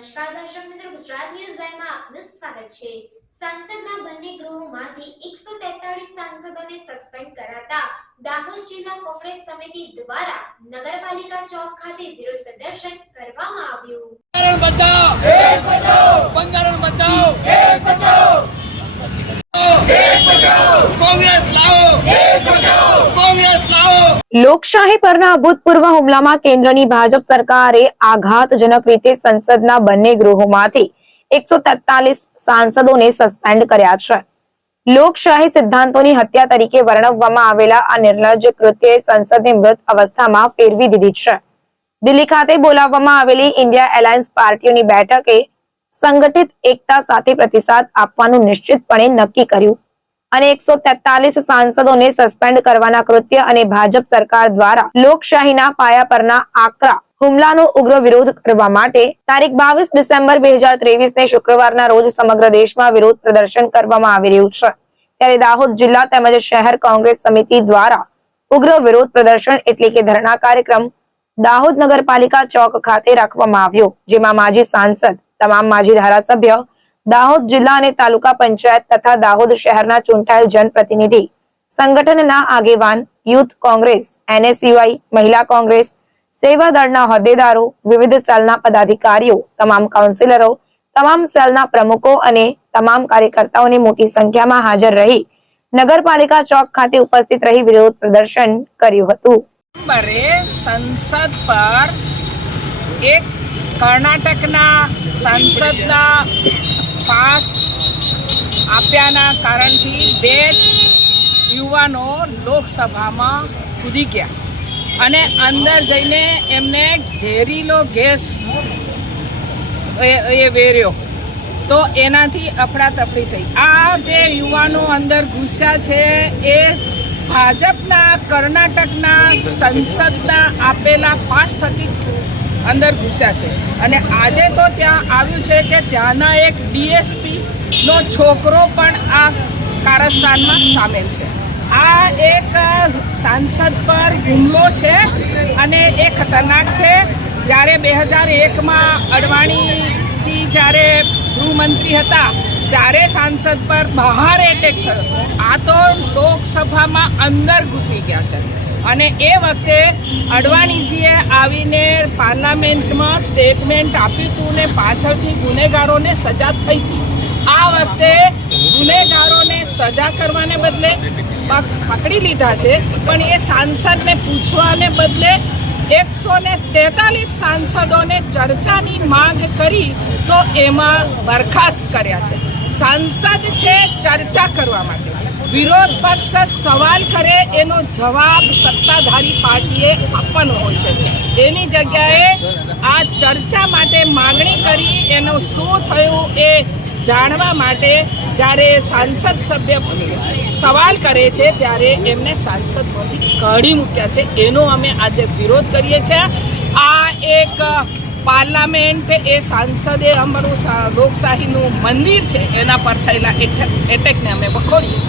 નમસ્કાર દર્શક મિત્રો ગુજરાત ન્યૂઝ લાઈવમાં આપનું સ્વાગત છે. સંસદના બંને ગૃહોમાંથી 143 સાંસદોને સસ્પેન્ડ કરાતા દાહોદ જિલ્લા કોંગ્રેસ સમિતિ દ્વારા નગરપાલિકા ચોક ખાતે વિરોધ પ્રદર્શન કરવામાં આવ્યું. બંધારણ બચાવો! દેશ બચાવો! બંધારણ બચાવો! દેશ બચાવો! દેશ બચાવો કોંગ્રેસ લાવો! દેશ બચાવો! લોકશાહી પરના અભૂતપૂર્વ હુમલામાં કેન્દ્રની ભાજપ સરકારે આઘાતજનક રીતે સંસદના બંને ગૃહોમાંથી એકસો સાંસદોને સસ્પેન્ડ કર્યા છે. લોકશાહી સિદ્ધાંતોની હત્યા તરીકે વર્ણવવામાં આવેલા આ નિર્લજ કૃત્યે સંસદને મૃત અવસ્થામાં ફેરવી દીધી છે. દિલ્હી ખાતે બોલાવવામાં આવેલી ઇન્ડિયા એલાયન્સ પાર્ટીઓની બેઠકે સંગઠિત એકતા સાથે પ્રતિસાદ આપવાનું નિશ્ચિતપણે નક્કી કર્યું. અને એકસો સાંસદોને સસ્પેન્ડ કરવાના કૃત્ય અને ભાજપ સરકાર દ્વારા લોકશાહીના પાયા પરના આકરા હુમલાનો ઉગ્ર વિરોધ કરવા માટે તારીખ બાવીસ ડિસેમ્બર બે હજાર ત્રેવીસ ને શુક્રવારના રોજ સમગ્ર દેશમાં વિરોધ પ્રદર્શન કરવામાં આવી રહ્યું છે. ત્યારે દાહોદ જિલ્લા તેમજ શહેર કોંગ્રેસ સમિતિ દ્વારા ઉગ્ર વિરોધ પ્રદર્શન એટલે કે ધરણા કાર્યક્રમ દાહોદ નગરપાલિકા ચોક ખાતે રાખવામાં આવ્યો, જેમાં માજી સાંસદ, તમામ માજી ધારાસભ્ય દાહોદ જિલ્લા અને તાલુકા પંચાયત તથા દાહોદ શહેરના ચૂંટાયેલ જનપ્રતિનિધિ, સંગઠનના આગેવાન, યુથ કોંગ્રેસ, એનએસયુઆઈ, મહિલા કોંગ્રેસ સેવા દળના હોદ્દેદારો, વિવિધ સેલના પદાધિકારીઓ, તમામ કાઉન્સિલરો, તમામ સેલના પ્રમુખો અને તમામ કાર્યકર્તાઓની મોટી સંખ્યામાં હાજર રહી નગરપાલિકા ચોક ખાતે ઉપસ્થિત રહી વિરોધ પ્રદર્શન કર્યું હતું. સંસદ પર એક કર્ણાટકના સાંસદના પાસ આપ્યાના કારણથી બે યુવાનો લોકસભામાં કૂદી ગયા અને અંદર જઈને એમને ઝેરીલો ગેસ એ- વેર્યો. તો એનાથી અફડાતફડી થઈ. આ જે યુવાનો અંદર ઘૂસ્યા છે, એ ભાજપના, કર્ણાટકના સંસદના આપેલા પાસ થકી અંદર ઘૂસ્યા છે. અને આજે તો ત્યાં આવ્યું છે કે ત્યાંના એક ડીએસપી નો છોકરો પણ આ કારસ્તાનમાં સામેલ છે. આ એક સાંસદ પર હુમલો છે અને એ ખતરનાક છે. જ્યારે બે હજાર એકમાં અડવાણીજી જ્યારે ગૃહમંત્રી હતા, ત્યારે સાંસદ પર બહાર એટેક થયો આ તો લોકસભામાં અંદર ઘૂસી ગયા છે. અને એ વખતે અડવાણીજીએ આવીને પાર્લામેન્ટમાં સ્ટેટમેન્ટ આપ્યું હતું ને પાછળથી ગુનેગારોને સજા થઈ હતી. આ વખતે ગુનેગારોને સજા કરવાને બદલે પકડી લીધા છે, પણ એ સાંસદને પૂછવાને બદલે એકસો ને તેતાલીસ સાંસદોને ચર્ચાની માંગ કરી તો એમાં બરખાસ્ત કર્યા છે. સાંસદ છે ચર્ચા કરવા માટે. વિરોધ પક્ષ સવાલ કરે એનો જવાબ સત્તાધારી પાર્ટીએ આપવાનો હોય છે. એની જગ્યાએ આ ચર્ચા માટે માગણી કરી એનું શું થયું એ જાણવા માટે જ્યારે સાંસદ સભ્ય સવાલ કરે છે ત્યારે એમને સાંસદમાંથી કાઢી મૂક્યા છે. એનો અમે આજે વિરોધ કરીએ છીએ. આ એક પાર્લામેન્ટ એ સાંસદે અમારું લોકશાહીનું મંદિર છે. એના પર થયેલા એટેકને અમે વખોડીએ છીએ.